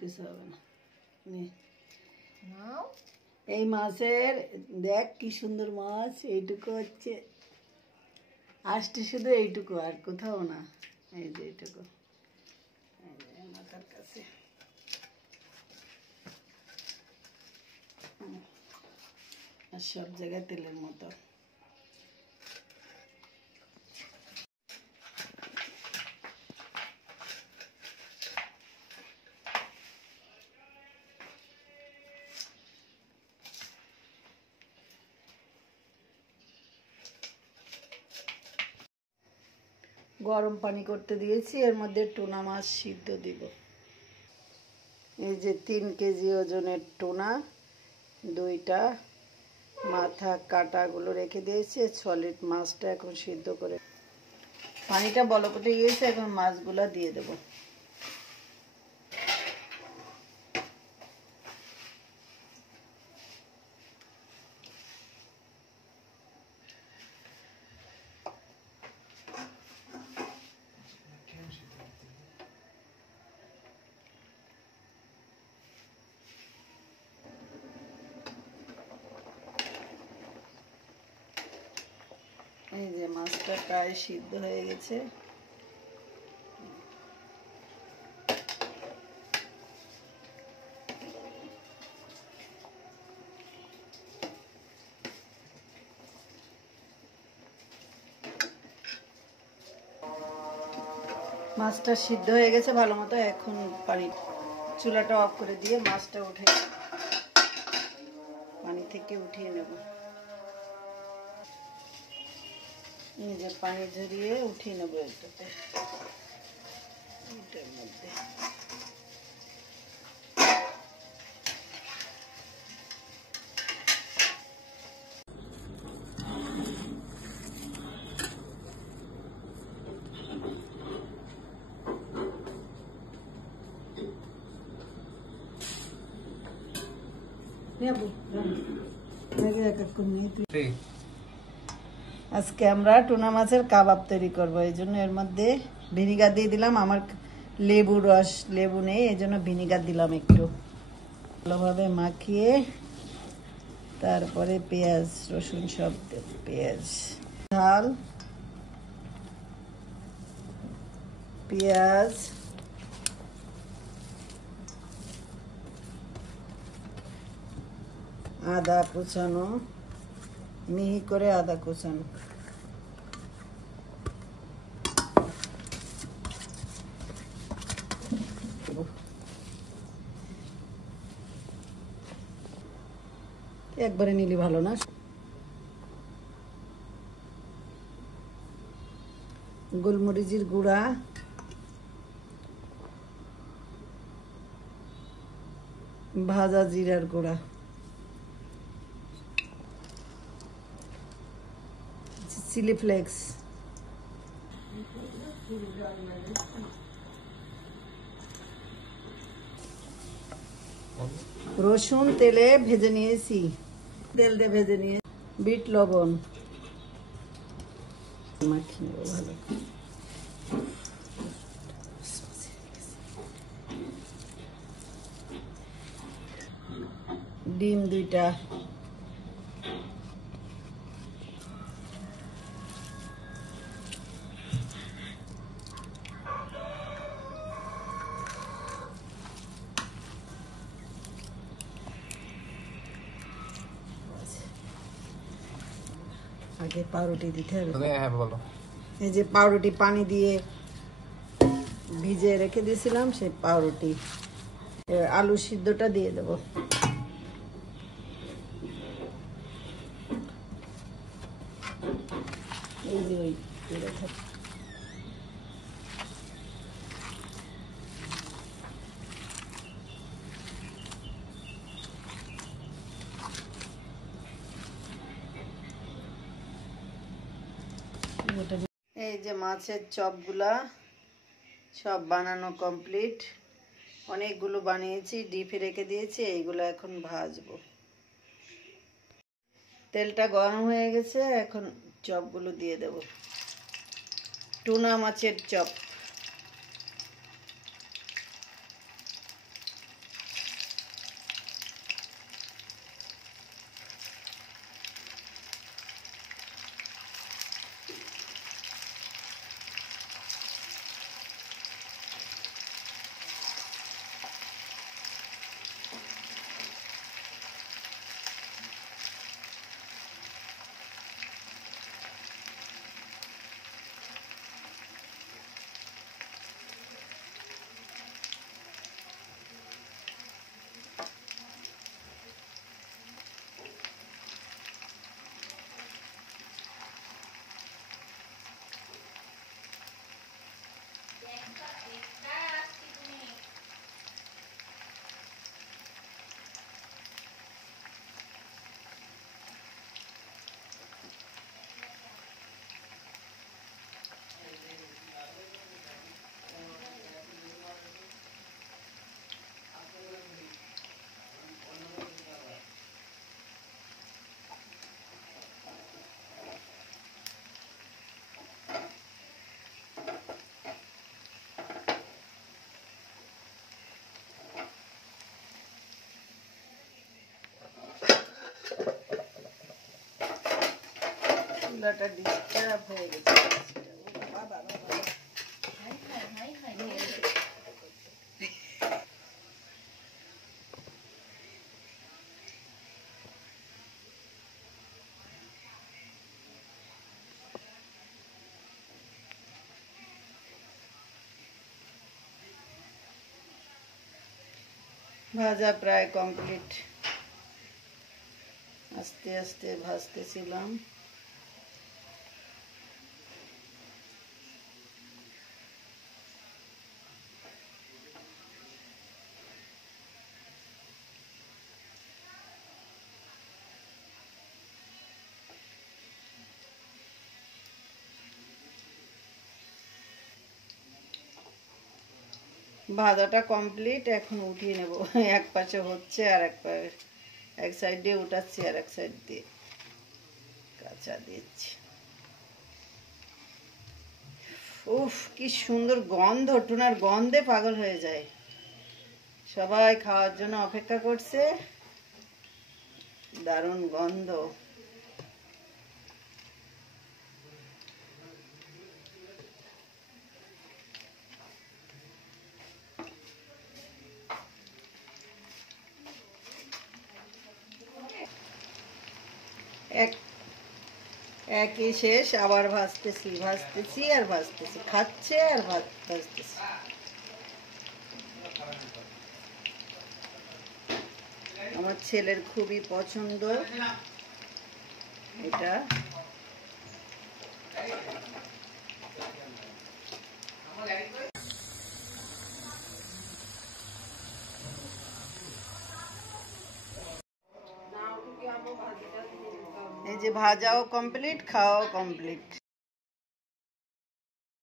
কিছু হবে না। এই মাছের দেখ কি সুন্দর মাছ, এইটুকু হচ্ছে আসতে, শুধু এইটুকু আর কোথাও না। এই যে এইটুকু মাথার কাছে, আর সব জায়গায় তেলের মতো। গরম পানি করতে দিয়েছি, এর মধ্যে টুনা মাছ সিদ্ধ দিব। এই যে 3 কেজি ওজনের টুনা, 2টা মাথা কাটাগুলো রেখে দিয়েছি। সলিড মাছটা এখন সিদ্ধ করে, পানিটা বলকটে গিয়েছে, এখন মাছগুলো দিয়ে দেব। এই যে মাছটা প্রায় সিদ্ধ হয়ে গেছে। মাছটা সিদ্ধ হয়ে গেছে ভালো মতো। এখন পানি, চুলাটা অফ করে দিয়ে মাছটা উঠে পানি থেকে উঠিয়ে নেব। এই যে পানি ঝরিয়ে উঠিয়ে নেব এটাতে, এটার মধ্যে। আজকে আমরা টুনা মাছের কাবাব তৈরি করব। এই জন্য এর মধ্যে ভিনিগার দিয়ে দিলাম। আমার লেবু নেই, এই জন্য ভিনিগার দিলাম একটু। ভালোভাবে মাখিয়ে তারপরে পেঁয়াজ রসুন সব দেব। পেঁয়াজ, ঝাল, পেঁয়াজ, আদা কুচানো, মিহি করে আদা কুচানো, একবারে নিলে ভালো না। গোলমরিচের গুঁড়া, ভাজা জিরার গুঁড়া, চিলি ফ্লেক্স, রসুন তেলে ভেজে নিয়েছি, তেল দিয়ে ভেজে নিয়ে, বিট লবণ মাখিয়ে নেব ভালো। ডিম 2টা, আগে পাউরুটি দিতে হবে। এই যে পাউরুটি পানি দিয়ে ভিজে রেখে দিয়েছিলাম, সেই পাউরুটি, আলু সিদ্ধটা দিয়ে দেব। এই যে ওই এই যে মাছের চপগুলা সব বানানো কমপ্লিট। অনেকগুলো বানিয়েছি, ডিপে রেখে দিয়েছি। এইগুলো এখন ভাজবো। তেলটা গরম হয়ে গেছে, এখন চপগুলো দিয়ে দেব। টুনা মাছের চপ। মশলাটা ডিস্টার্ব হয়ে গেছে। ভাজা প্রায় কমপ্লিট। আস্তে আস্তে ভাজতেছিলাম। ভাজাটা কমপ্লিট, এখন উঠিয়ে নেব। এক পাশে হচ্ছে আর এক সাইড দিয়ে উঠাচ্ছি আর এক সাইড দিয়ে কাঁচা দিচ্ছি। উফ, কি সুন্দর গন্ধ! টুনার গন্ধে পাগল হয়ে যায়। সবাই খাওয়ার জন্য অপেক্ষা করছে। দারুণ গন্ধ। একই শেষ, আবার ভাজতেছি আর ভাজতেছি, খাচ্ছে আর ভাজতেছি। আমার ছেলের খুবই পছন্দ এটা। এই যে ভাজাও কমপ্লিট, খাওয়াও কমপ্লিট।